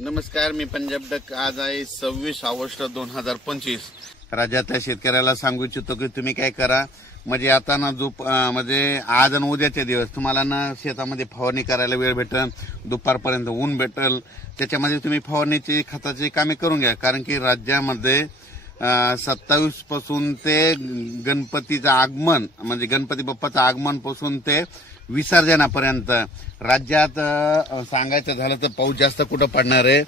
नमस्कार, मी पंजाब डक। आज आहे 26 ऑगस्ट 2025। राज्यातल्या शेतकऱ्याला सांगू इच्छितो की तुम्ही काय करा, म्हणजे आता ना म्हणजे आज आणि उद्याचे दिवस तुम्हाला ना शेतामध्ये फवारणी करायला वेळ भेटेल, दुपारपर्यंत ऊन भेटेल, त्याच्यामध्ये तुम्ही फवारणीची खताची कामे करून घ्या। कारण की राज्यामध्ये 27 पासून ते गणपतीचं आगमन म्हणजे गणपती बाप्पाचं आगमन पासून ते विसर्जनापर्यंत राज्यात सांगायचं झालं तर पाऊस जास्त कुठं पडणार आहे।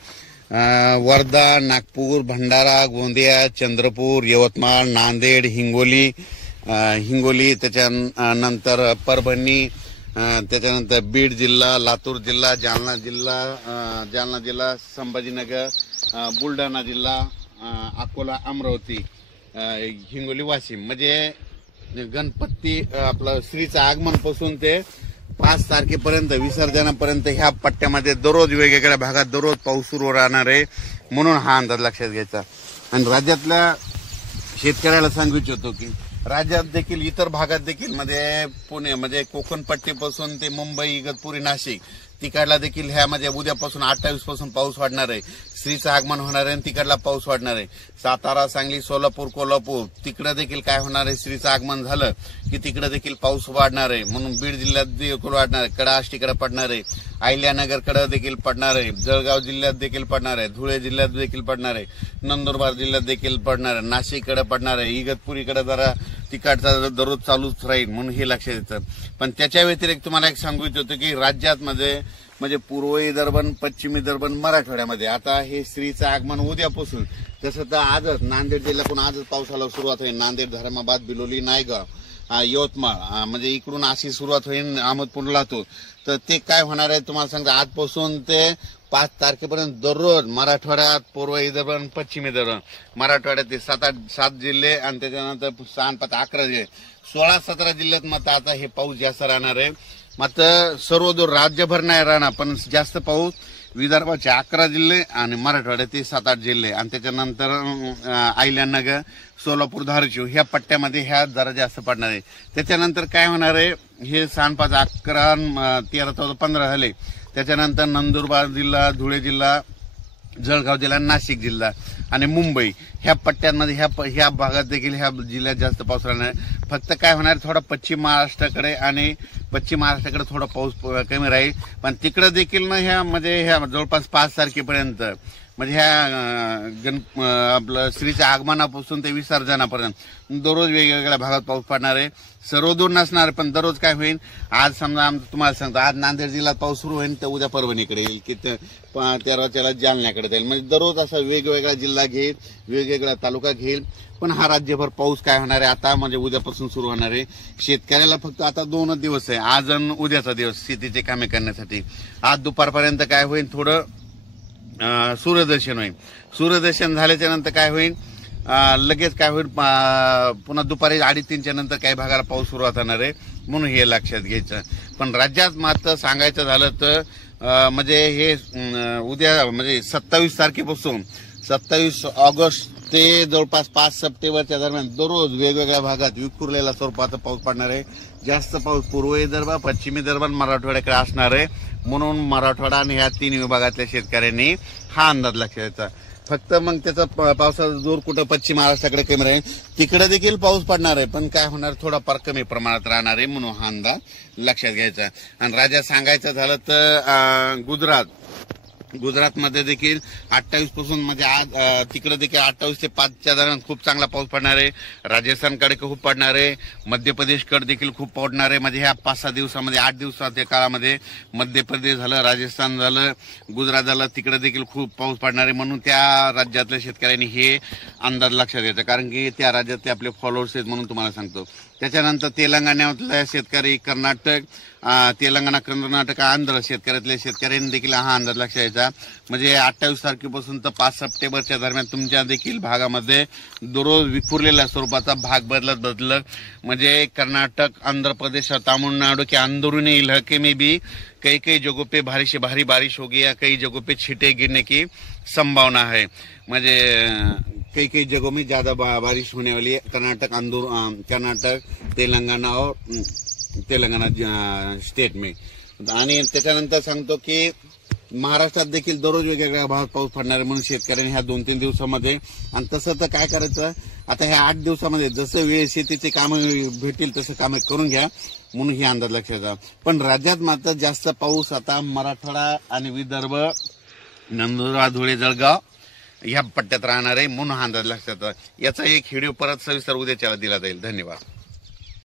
वर्धा, नागपूर, भंडारा, गोंदिया, चंद्रपूर, यवतमाळ, नांदेड, हिंगोली, त्याच्यानंतर परभणी, त्याच्यानंतर बीड जिल्हा, लातूर जिल्हा, जालना जिल्हा, संभाजीनगर, बुलढाणा जिल्हा, अकोला, अमरावती, हिंगोली, वाशिम, म्हणजे गणपती आपलं श्रीचं आगमन पासून ते 5 तारखेपर्यंत विसर्जनापर्यंत ह्या पट्ट्यामध्ये दररोज वेगवेगळ्या भागात दररोज पाऊस सुरू राहणार आहे। म्हणून हा अंदाज लक्षात घ्यायचा। आणि राज्यातल्या शेतकऱ्याला सांगू इच्छितो की राज्यात देखील इतर भागात देखील म्हणजे पुणे म्हणजे कोकण पट्टीपासून ते मुंबई, इगतपुरी, नाशिक तिकडला देखील ह्यामध्ये उद्यापासून 28 पासून पाऊस वाढणार आहे। श्रीचं आगमन होणार आहे आणि तिकडला पाऊस वाढणार आहे। सातारा, सांगली, सोलापूर, कोल्हापूर तिकडे देखील काय होणार आहे, श्रीचं आगमन झालं की तिकडे देखील पाऊस वाढणार आहे। म्हणून बीड जिल्ह्यात देखील वाढणार आहे, कडा आष्टीकडे पडणार आहे, अहिल्यानगरकडे देखील पडणार आहे, जळगाव जिल्ह्यात देखील पडणार आहे, धुळे जिल्ह्यात देखील पडणार आहे, नंदुरबार जिल्ह्यात देखील पडणार आहे, नाशिककडे पडणार आहे, इगतपुरीकडे जरा तिकडचा दररोज चालूच राहील। म्हणून हे लक्षात येतं। पण त्याच्या व्यतिरिक्त तुम्हाला एक सांगू इच्छितो की राज्यात म्हणजे पूर्व विदर्भ, पश्चिम विदर्भ, मराठवाड्यामध्ये आता हे श्रीचं आगमन उद्यापासून तसं तर आजच नांदेड जिल्ह्यातून आजच पावसाला सुरुवात होईल। नांदेड, धर्माबाद, बिलोली, नायगाव, यवतमाळ म्हणजे इकडून अशी सुरुवात होईल अहमदपूर, लातूर। तर ते काय होणार आहे तुम्हाला सांगतो, आजपासून ते 5 तारखेपर्यंत दररोज मराठवाड्यात, पूर्व विदर्भ, पश्चिम विदर्भ, मराठवाड्यात 7 जिल्हे आणि त्याच्यानंतर 11 जिल्हे, 16-17 जिल्ह्यात मात्र आता हे पाऊस जास्त राहणार आहे। मात्र सर्व दूर राज्यभर नाही राहणार, पण जास्त पाऊस विदर्भाचे 11 जिल्हे आणि मराठवाड्याचे 7-8 जिल्हे आणि त्याच्यानंतर अहिल्यानगर, सोलापूर, धाराशिव ह्या पट्ट्यामध्ये ह्या जरा जास्त पडणार आहे। त्याच्यानंतर काय होणार आहे, हे 5, 11, 13, 14, 15 झाले। त्याच्यानंतर नंदुरबार जिल्हा, धुळे जिल्हा, जळगाव जिल्हा, नाशिक जिल्हा आणि मुंबई ह्या पट्ट्यांमध्ये ह्या भागात देखील ह्या जिल्ह्यात जास्त पाऊस राहणार आहे। फक्त काय होणार, थोडा पश्चिम महाराष्ट्राकडे थोडा पाऊस कमी राहील, पण तिकडे देखील ना ह्या जवळपास 5 तारखेपर्यंत म्हणजे आपलं श्रीच्या आगमनापासून ते विसर्जनापर्यंत दररोज वेगवेगळ्या भागात पाऊस पडणार आहे। सर्वदूर नसणार, पण दररोज काय होईल, आज समजा तुम्हाला सांगतो आज नांदेड जिल्ह्यात पाऊस सुरू होईल तर उद्या परभणीकडे येईल की 13 जालन्याकडे जाईल। म्हणजे दररोज असा वेगवेगळा जिल्हा घेईल, वेगवेगळा तालुका घेईल, पण हा राज्यभर पाऊस काय होणार आहे आता म्हणजे उद्यापासून सुरू होणार आहे। शेतकऱ्याला फक्त आता 2 दिवस आहे, आज आणि उद्याचा दिवस शेतीचे कामे करण्यासाठी। आज दुपारपर्यंत काय होईल, थोडं सूर्यदर्शन होईल। सूर्यदर्शन झाल्याच्या नंतर काय होईल, लगेच काय होईल, पुन्हा दुपारी 2:30च्या नंतर काही भागाला पाऊस सुरुवात होणार आहे। म्हणून हे लक्षात घ्यायचं। पण राज्यात मात्र सांगायचं झालं तर म्हणजे हे उद्या म्हणजे 27 तारखेपासून 27 ऑगस्ट ते जवळपास 5 सप्टेंबरच्या दरम्यान दररोज वेगवेगळ्या भागात विखुरलेला स्वरूपाचा पाऊस पडणार आहे। जास्त पाऊस पूर्व विदर्भ, पश्चिम विदर्भ, मराठवाड्याकडे असणार आहे। म्हणून मराठवाडा आणि ह्या 3 विभागातल्या शेतकऱ्यांनी हा अंदाज लक्षात घ्यायचा। फक्त मग त्याचा पावसाचा जोर कुठं पश्चिम महाराष्ट्राकडे कमी राहील, तिकडे देखील पाऊस पडणार आहे, पण काय होणार, थोडाफार कमी प्रमाणात राहणार आहे। म्हणून हा अंदाज लक्षात घ्यायचा। आणि राज्यात सांगायचं झालं तर गुजरातमध्ये देखील 28 पासून म्हणजे आज तिकडे देखील 28 ते 5च्या दरम्यान खूप चांगला पाऊस पडणार आहे। राजस्थानकडे खूप पडणार आहे, मध्य प्रदेशकडे देखील खूप पडणार आहे। म्हणजे ह्या 5-6 दिवसामध्ये 8 दिवसाच्या काळामध्ये मध्य प्रदेश झालं, राजस्थान झालं, गुजरात झालं, तिकडे देखील खूप पाऊस पडणार आहे। म्हणून त्या राज्यातल्या शेतकऱ्यांनी हे अंदाज लक्षात घ्यायचा, कारण की त्या राज्यातले आपले फॉलोअर्स आहेत म्हणून तुम्हाला सांगतो। त्याच्यानंतर तेलंगणातल्या शेतकरी, कर्नाटक, आंध्र शेतकऱ्यांनी देखील हा अंदाज लक्षात घ्यायचा। म्हणजे 28 तारखेपासून तर 5 सप्टेंबरच्या दरम्यान तुमच्या देखील भागामध्ये दररोज विखुरलेल्या स्वरूपाचा भाग बदलत म्हणजे कर्नाटक, आंध्र प्रदेश, तमिलनाडु के अंदरूनी इलाके में भी कई जगहों पे भारी से भारी बारिश होगी या कई जगहों पे छींटे गिरने की संभावना है। म्हणजे कई जगहों में ज्यादा बारिश होने वाली है। कर्नाटक, तेलंगाना स्टेट में। आणि त्याच्यानंतर सांगतो की महाराष्ट्रात देखील दररोज वेगवेगळ्या भागात पाऊस पडणार आहे म्हणून शेतकऱ्यांनी ह्या 2-3 दिवसामध्ये, आणि तसं तर काय करायचं आता ह्या 8 दिवसामध्ये जसं वेळ शेतीचे कामं भेटतील तसं कामं करून घ्या म्हणून ही अंदाज लक्षात घ्या. पण राज्यात मात्र जास्त पाऊस आता मराठवाडा आणि विदर्भ, नंदुरबार, धुळे, जळगाव ह्या पट्ट्यात राहणार आहे म्हणून हा अंदाज लक्षात घ्या. याचा एक व्हिडिओ परत सविस्तर उद्याच्याला दिला जाईल. धन्यवाद.